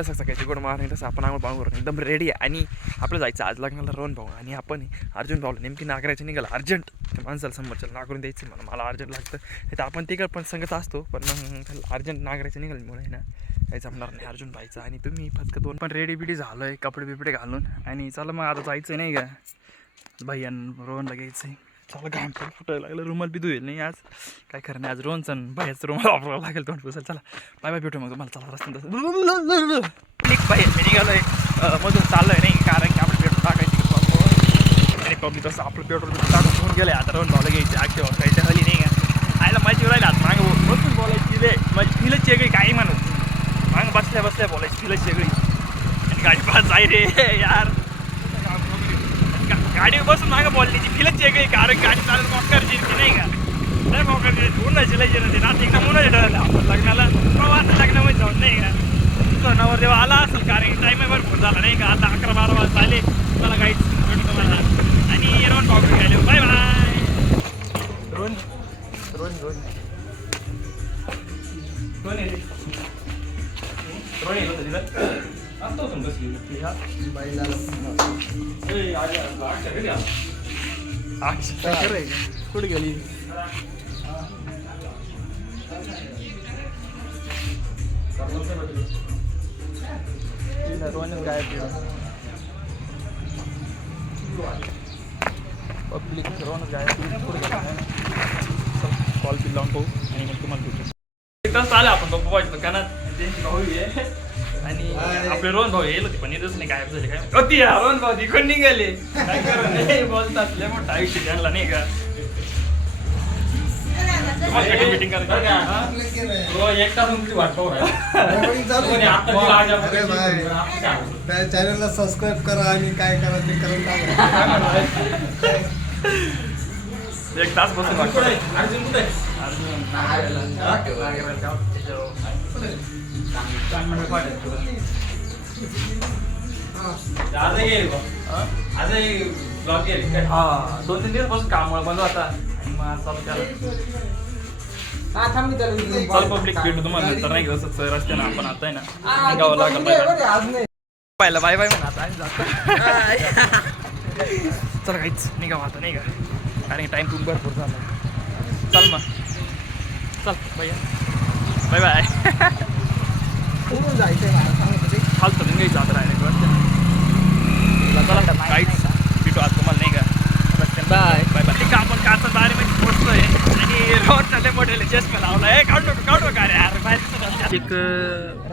पाहिलं असं सकाळची मार नाही तसं आपण आंघोळ पांघोळ एकदम रेडी आहे. आणि आपलं जायचं आज लग्नाला रोहन भाऊ आणि आपण अर्जुन भाऊला नेमकी नागरायचं निघालं. अर्जंट त्या माणसाला समोरच्याला नागरून द्यायचं मला मला अर्जंट लागतं. नाही तर आपण तिकडं पण संगत असतो पण मग त्याला अर्जंट नागरायचं निघाल्यामुळे ना. काही जमणार नाही अर्जुन भाईचं. आणि तुम्ही फक्त दोन पण रेडी बिडी झालो आहे कपडे बिपडे घालून. आणि चला मग आता जायचं नाही का? भैयान रोहनला घ्यायचं आहे चला घाम पण फुटायला लागलं. रुमाल बी धुईल नाही आज. काय खरं नाही आज रोहनचं बाहेरचं रुमाल वापरावं लागेल तोंड पुसायला. चला बाय बाय भेटू मग तुम्हाला. चला रस्त्यात क्लिक बाई मी निघालो आहे मधून चाललं आहे नाही कारण की आपलं पेट्रोल टाकायची आणि पब्लिक तसं. आपलं पेट्रोल टाकून घेऊन गेलं आता रोहन भावला घ्यायची आगच्या वापरायच्या हली नाही का आयला माझी राहिली आता मागं बसून बोलायची रे माझी फिलच वेगळी काही म्हणत मागं बसल्या बसल्या बोलायची फिलच वेगळी आणि गाडी पास जाय रे यार गाडी गाडीवर बसून मागं बोलण्याची फिलच वेगळी कारण गाडी चालत मोकर जिरते नाही का? नाही मोकर जिरते. उन्हाची लय जिरते. रात्री एकदम उन्हाची ठरवलं आपण लग्नाला प्रवास लग्नामध्ये जाऊन नाही का? तुझा नवर जेव्हा आला असेल कारण की टाईम भरपूर झाला नाही का? आता अकरा बारा वाजता आले. मला काहीच भेटतो मला आणि रोहन पावडर घ्यायला बाय बाय रोहन रोहन रोहन. रोहन आहे रे. रोहन येत होतं आहे कुठे गेली काय पब्लिक कॉल बिल लावून पाहू आणि मग तुम्हाला भेटू आला आपण बघू वाटतं दुकानात त्यांची भाऊ आहे आणि आपले रोहन भाऊ येईल होते पण येतच नाही काय झाले काय होती रोहन भाऊ तिकडून निघाले काय नाही बोलतात लय मोठा आयुष्य त्यांना नाही का? हा? हो, चॅनलला सबस्क्राईब करा आणि काय करा ते करून टाका एक तास बसून अर्जुन कुठे? अर्जुन हा दोन तीन दिवस बसून कामामुळे बंद होता आणि मग आज चालू केलं. पब्लिक भेटू तुम्हाला नंतर नाही कसं रस्त्यानं आपण आता आहे ना. निघावं लागलं पाहिलं. बाय बाय म्हणा आता जातो. चला काहीच निघावं आता नाही का? कारण टाइम खूप भरपूर झाला. चल मग. चल भैया बाय बाय फालतं निघायचं आता डायरेक्ट रस्त्यानं चला काहीच भेटू आज तुम्हाला नाही का? बाय. बाय आहे आपण काचा पोहोचतोय. आणि रोड चालले मोठे चष्मा लावला. काढू रे बाहेर एक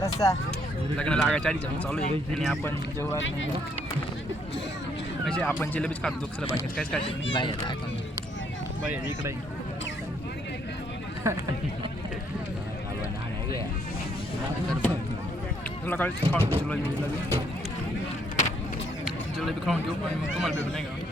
रस्ता लग्न लागायच्या आधी जाऊन चालू आहे. आणि आपण जेव्हा का म्हणजे आपण जिलेबीच खातो दुसरं बाकी काहीच खायचं नाही. बाहेर इकडे. तुला काय खाऊन घेऊ जिलेबी जिलेबी जिलेबी खाऊन घेऊ आणि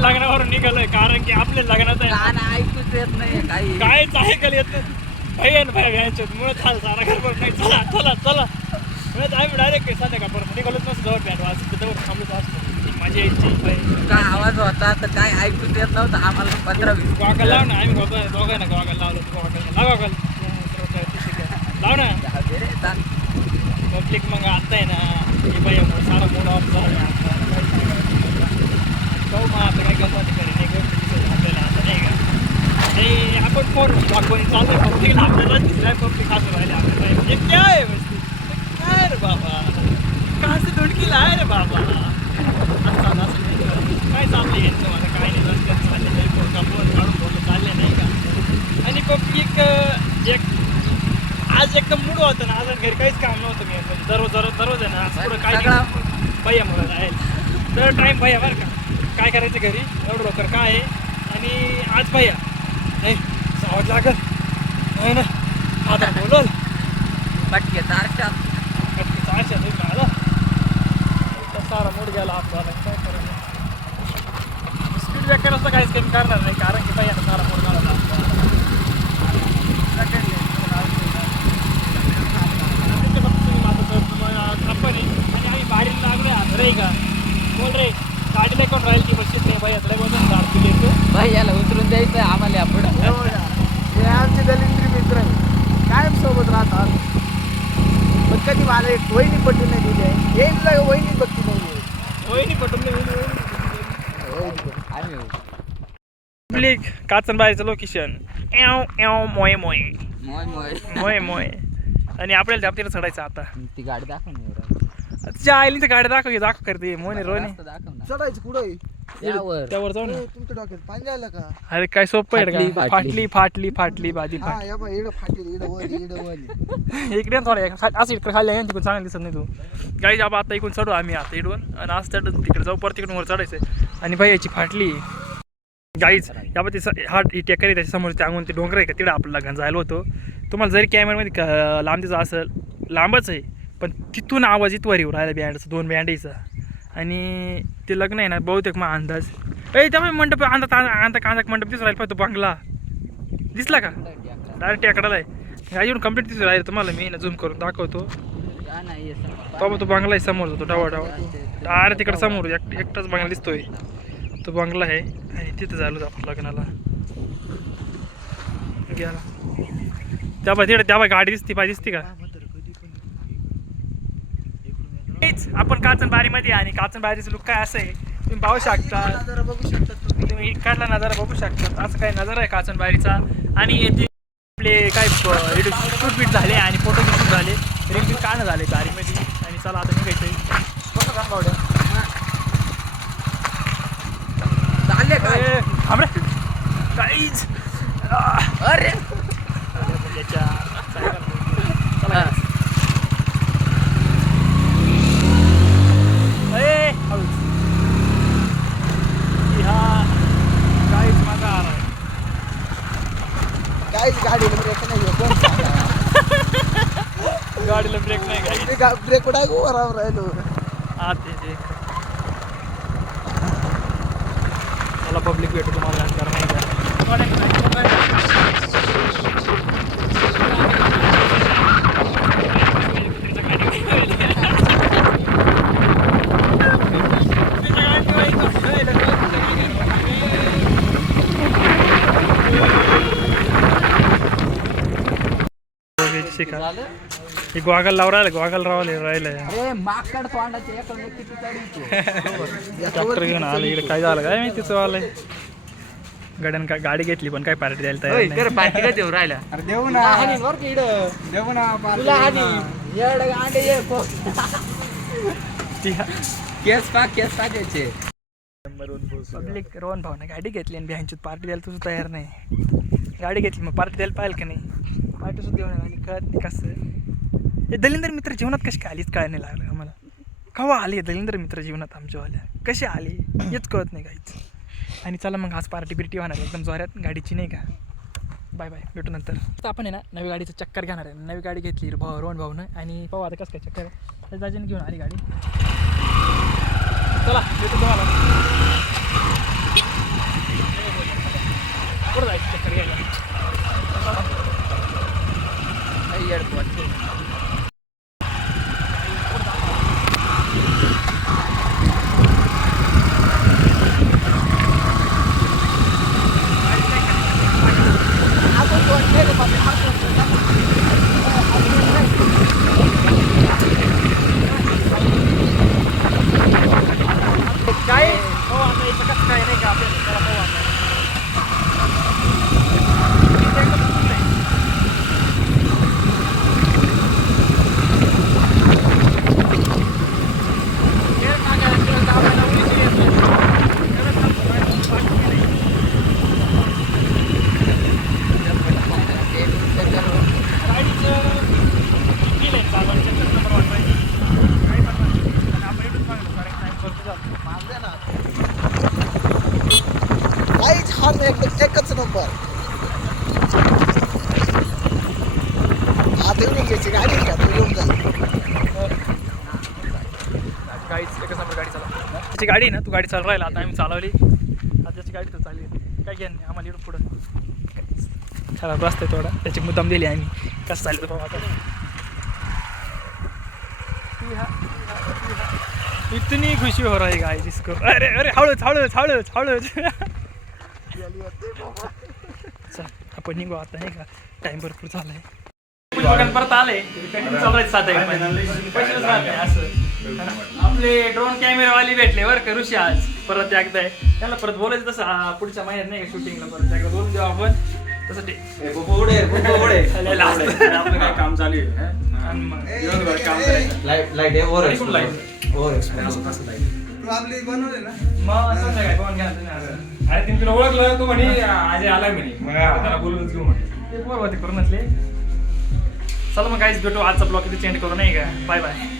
लग्नावरून निघालोय कारण की आपल्या लग्नात आहे. ना, ऐकूच येत नाही काही. काहीच ऐकायला येत नाही. भैया ना भैया घ्यायचे मुळे चाल सारा गडबड नाही. चला चला चला. मुळे आम्ही डायरेक्ट संध्याकाळ परत निघालोच नसतं जवळ बँड वाजत जवळ थांबलोच असतो माझी इच्छा काय आवाज होता तर काय ऐकूच येत नव्हतं. आम्हाला पंधरा वीस. गॉगल लाव ना. आम्ही दोघं दोघांना गॉगल लावलं गॉगल. लाव गॉगल. लाव ना. जाऊ दे रे, चाल. पब्लिक मग आता आहे ना. हे बाई सारा मूड ऑफ झाला. आपण समोर दाखवणी चाललंय पब्लिक आपल्याला दिसलाय पब्लिक हसून राहिले आपल्याला हे काय आहे काय रे बाबा का असं धुडकीला आहे रे बाबा असं असं? काय चाललंय यांचं मला काय नाही रस्त्यात चालले नाही फोन काढून चालले नाही का आणि पब्लिक एक आज एकदम मूड होतं ना आज घरी काहीच काम नव्हतं मी. म्हणजे दररोज दररोज दररोज आहे ना. आज पुढं काय भैया म्हणून राहील. तर टाईम भैया बरं का. काय करायचं घरी? एवढं लवकर काय आहे? आणि आज भैया. नाही सावध लागल. नाही ना? आता बोलल. पटके चारशे. नाही का? आला तर सारा मूड गेला आपला काय करायचं? स्पीड ब्रेकर असं काहीच कमी करणार नाही कारण की भैया सारा मूड गेला आपला आणि आम्ही बाहेर लागले आता. रे का बोल रे. कोण राहील की बसशील नाही बाई असल्या बोलून झाड तुला येतो भाई याला उतरून द्यायचं आम्हाला हे आमचे दलिंद्री मित्र आहे कायम सोबत राहतात. पण कधी मला एक वहिनी पट्टी नाही दिली आहे. येईल वहिनी बघती नाही वहिनी पटून नाही आम्ही पब्लिक काचनबाईचं लोकेशन एव एव मोय मोय. मोय मोय. मोय मोय. आणि आपल्याला त्या चढायचं आता. ती गाडी दाखव तिच्या आईली तर गाडी दाखव दाखव करते मोने रोने रस्ता दाखव ना. चढायचं कुठं यावर. त्यावर जाऊ ना. तुमच्या डोक्यात पाणी आलं का? अरे काय सोपं आहे फाटली, का? फाटली. फाटली फाटली फाटली बाजी हा फाटली. या बा इडं फाटेल इडं वर इडं वर. इकडे ना थोडं असं इकडे खाली आहे तिकडून चांगलं दिसत नाही तू. गाडी आपण आता इकडून चढू आम्ही आता इकडून. आणि आज चढ तिकडे जाऊ परत तिकडून वर चढायचं आणि भाई याची फाटली. गाईच यावर ती स- हा ही टेकर आहे त्याच्यासमोर त्या अंगून ते डोंगर आहे का? तिकडे आपल्याला घन जायला होतो. तुम्हाला जरी कॅमेरामध्ये लांब दिसत असेल लांबच आहे पण तिथून आवाज इथवर येऊ राहिला बँडचा दोन बँडीचा आणि ते लग्न आहे ना बहुतेक मग अंदाज. ए त्यामुळे मंडप अंदा अंदा कांदा मंडप दिसून राहिला पाहिजे तो बंगला. दिसला का? डायरेक्ट टेकडाला आहे. अजून कंप्लीट दिसून राहिले तुम्हाला मी ना झूम करून दाखवतो. का नाही तो बंगला आहे समोर तो डावा डावा. डायरेक्ट तिकडे समोर एक एकटाच बंगला दिसतोय. तो बंगला आहे आणि तिथं झालो आपण लग्नाला. गेला. त्या बाय तिकडे त्या बाय गाडी दिसती पाहिजे दिसती का? हेच आपण काचनबारीमध्ये आणि काचनबारीचं लुक काय असं आहे तुम्ही पाहू शकता. जरा बघू शकता तुम्ही. तुम्ही इकडला नजारा बघू शकता. असं काही नजारा आहे काचनबारीचा. आणि ते आपले काय शूट बीट झाले आणि फोटो शूट झाले. रील काढणं झाले बारीमध्ये. आणि चला आता निघायचं कसं काम पावड्या काय. काहीच. अरे. याच्या चला हा. ए, हळूच. की हा काहीच माझा आला आहे काहीच गाडीला ब्रेक नाही आहे, कोण सांगा? गाडीला ब्रेक नाही काही ते गा- ब्रेक कुठं आहे उभं राहून राहिलो हा ते ते मला पब्लिक भेटू तुम्हाला नंतर नाही का झालं हे गॉगल लावून राहिलं गॉगल रावले राहिलं अरे माकड तोंडाचे एकडे किती चढी ट्रॅक्टर घेऊन आलं इकडे काय झालं काय माहिती तिचं आलंय गाड्यानं काय गाडी घेतली पण काय पार्टी द्यायला तयार नाही. पार्टी का देऊ राहिला अरे देऊ ना देऊ ना तुला हानी एवढं अंडे ये पो. केस पा केस टाकायचे पब्लिक रोहन भावना गाडी घेतली आणि बिहांची पार्टी द्यायला तुझं तयार नाही गाडी घेतली मग पार्टी द्यायला पाहिजे का नाही पार्टी सुद्धा देऊन आणि कळत नाही कसं हे दलिंदर मित्र जीवनात कशी काय आलीच कळायला नाही लागलं आम्हाला केव्हा आले दलिंदर मित्र जीवनात आमच्यावाल्या? कसे आले? हेच कळत नाही काहीच. आणि चला मग आज पार्टी बिर्टी होणार आहे. एकदम जोऱ्यात गाडीची नाही का? Bye bye. भेटू नंतर. तर आपण आहे ना नवी गाडीचं चक्कर घेणार आहे. नवी गाडी घेतली भाऊ रोहन भाऊनं. आणि पाहू आता कसं काय चक्कर आहे. दाजीने घेऊन आली गाडी चला भेटू तुम्हाला कुठं जायचं चक्कर घ्यायला काय हो आता याचं कसं काय नाही का आपल्याला त्याला पाहू आता आता घ्यायची गाडी आहे का गाडी एकच नंबर गाडी चालव त्याची गाडी आहे ना तू गाडी चालू राहिला आता आम्ही चालवली. आता त्याची गाडी तर चालली काय घ्या नाही आम्हाला इकडं पुढं. खराब रस्ता आहे थोडा त्याची मुद्दाम दिली आम्ही. कसं चाललं बाबा आता? इतनी खुशी हो रही गाय जिसको अरे अरे हळूच हळूच हळूच हळूच. चल आपण निघू आता नाही का? टाइम भरपूर झालाय बघायला परत आले. कंटिन्यू चालवायचं सात एक पैसेच राहत नाही असं. आपले ड्रोन कॅमेरावाले भेटले बरं का ऋषी आज. परत एकदा. त्याला परत बोलायचं तसं पुढच्या महिन्यात नाही का शूटिंगला परत. एकदा बोलून देऊ आपण. तसं ते. आपलं काय काम चालू आहे? हं? आणि मग दिवसभर काम करायचं. लाइट लाइट आहे ओव्हर आणि पण light. ओव्हर असं कसं light? मग संध्याकाळी कोण घ्या तुम्ही असं. अरे तिने तुला ओळखलं तू म्हणे आज आलाय म्हणे. मग त्याला बोलूनच घेऊ म्हणे. ते होते करूनच चला मग काहीच भेटू. आजचा ब्लॉग इथे चेंज करू नाही का? Bye bye